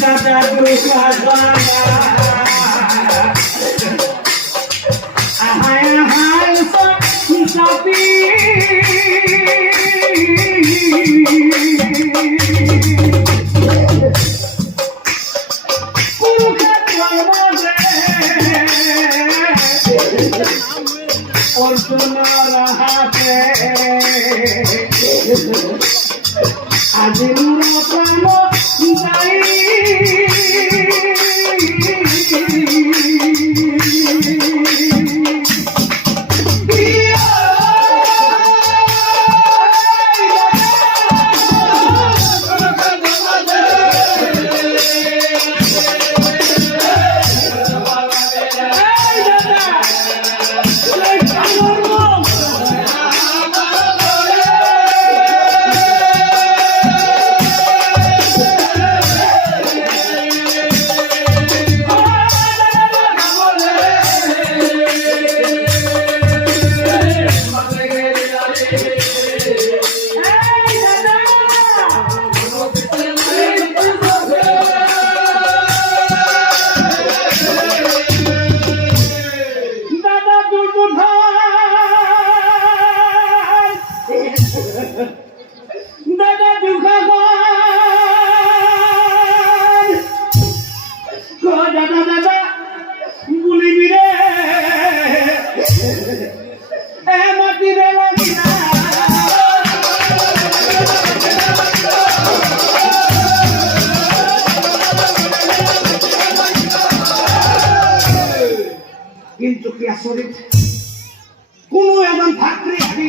দাদা দুঃখা আহায় আহায় সপি অর্জুন রাহাতে আজি প্রাণ যাই কিন্তু কি আচৰিত কোনো এজন ভাতৃ আহি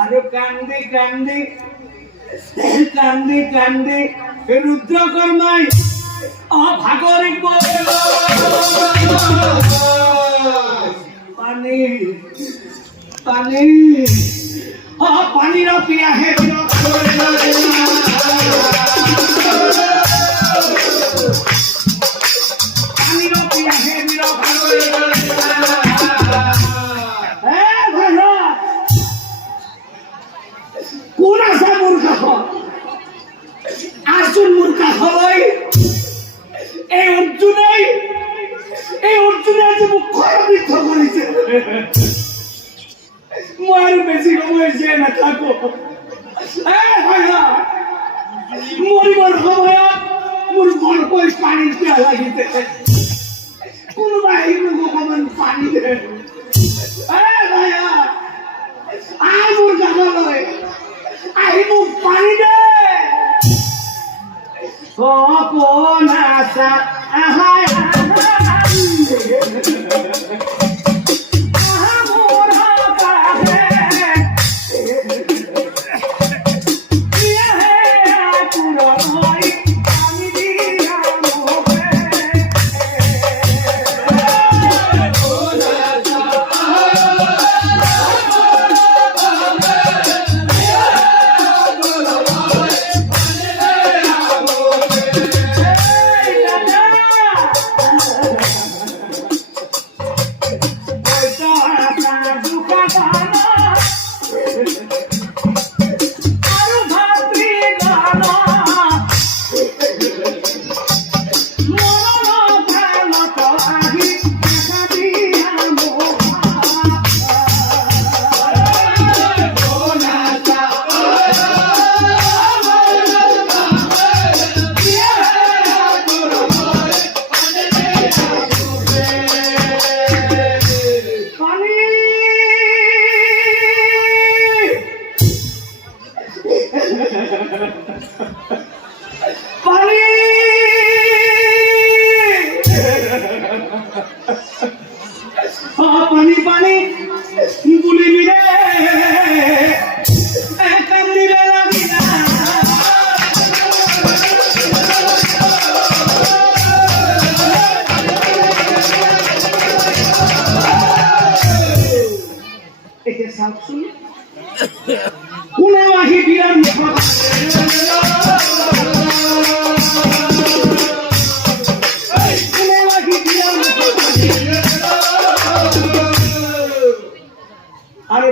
আৰু কান্দি কান্দি কান্দি কান্দি ৰুদ্ৰকৰ্মাই ভাগৰি পানী পানী পানীৰ পিয়াহে পানীৰ পিয়াহে কোন আছে মোৰ কাষত আৰ্জুন মোৰ কাষলৈ এই অৰ্জুনে আজি মোক খৰবিদ্ধ কৰিছে মই আৰু বেছি সময় জীয়াই নাথাকো মৰিবৰ সময়ত মোৰ বৰকৈ পানীৰ পিয়াহ লাগিছে কোনোবা আহি মোক অকমান পানী দে আহ মোৰ গানলৈ আহি মোক পানী দে কোন আছা আহায়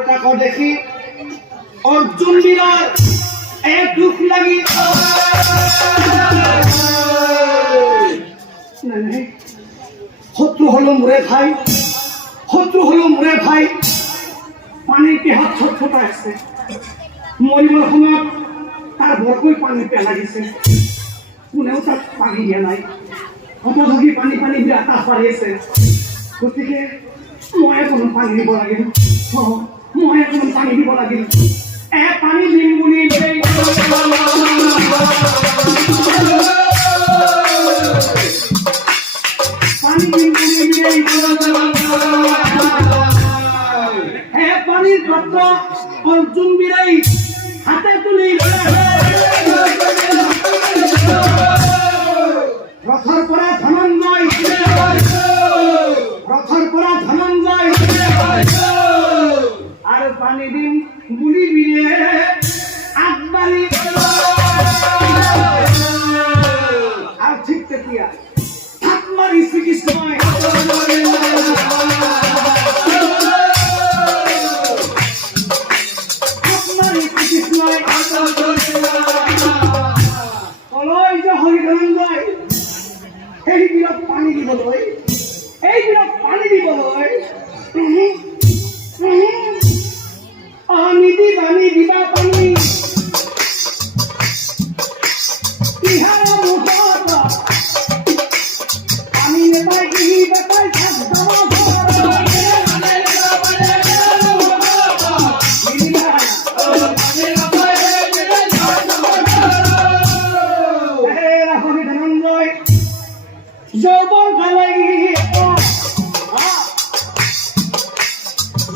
তাকে দেখি অর্জুন বীরের এক দুঃখ লাগি শত্রু হলো মোরে ভাই, শত্রু হলো মোরে ভাই। পানির পেহাত ছটফটাই আছে, মৰিবৰ সময়ত তাৰ বৰকৈ পানী পেয়া লাগিছে, কোনেও তাক পানী দিয়া নাই। হতভাগী পানী পানী বুলি আকাশ পাৰি আছে। গতিকে মই অকণমান পানী দিব লাগিল, মই অকণমান পানী দিব লাগিল। পানী দিম বুলি পানী দিম বুলি পানীর পাত্র অর্জুন বীরাই হাতে তুলি রথর পরা ধনঞ্জয়, রথর পরা ধনঞ্জয় আর পানি দিন বুলি বীরে আগবাড়ি। আর ঠিক তেতিয়া থাক মারি শ্রীকৃষ্ণ পানী দিবলৈ, এইবিলাক পানী দিবলৈ নিদিবা নিদিবা পানী পানী নেপাই কি বেপাই যৌবন কালাগি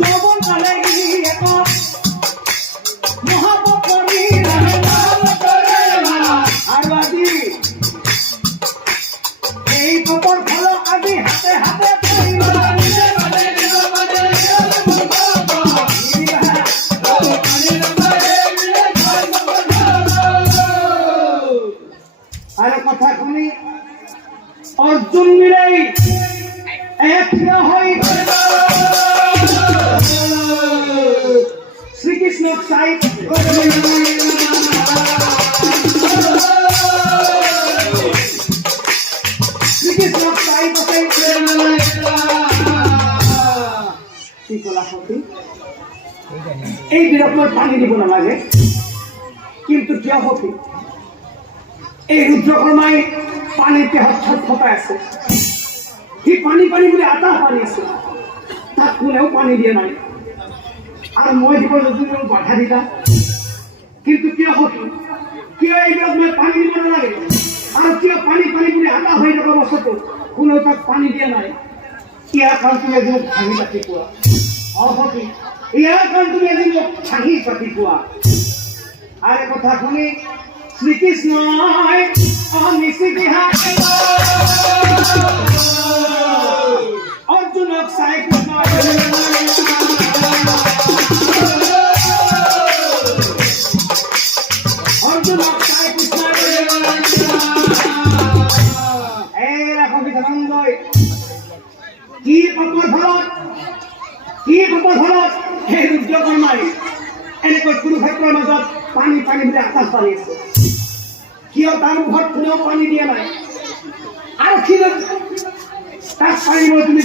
যৌবন কালাগি মহাপরি আৰু আজি এই কপৰ ফল আজি হাতে হাতে আৰু কথা শুনি অর্জুন বীরাই এক হই শ্রীকৃষ্ণ চাই শ্রীকৃষ্ণ চাই কি কলা সতী এই বীরত্বর পানি দিব নালাগে, কিন্তু কিয় সতী এই রুদ্রকর্মাই পানির পেহাত ছটফটাই আছে। সি পানী পানী বুলি আটা পানী আছে, তাক কোনেও পানী দিয়ে নাই। আৰু মই দিব যদি বাধা দিলা, কিন্তু কিয় সতী কিয় এইবিলাক মই পানী দিব নালাগে? আৰু কিয় পানী পানী বুলি আটা হৈ থকা বস্তুটো কোনেও তাক পানী দিয়া নাই? ইয়াৰ কাৰণ তুমি এদিন ভাঙি পাতি পোৱা সতী, ইয়াৰ কাৰণ তুমি এদিন ভাঙি পাতি পোৱা। আৰু কথা শুনি শ্রীকৃষ্ণয় অর্জুনক চাই কৃষ্ণ অর্জুনক চাই কৃষ্ণ কি পাপৰ ফলত সেই ৰুদ্ৰকৰ্মাই এনেকৈ কুৰুক্ষেত্ৰৰ মাজত পানী পানী বুলি আকাশ পাৰি আছে। কিয় তাৰ মুখত কোনেও পানী দিয়া নাই? আৰু কি তাক পাৰিব তুমি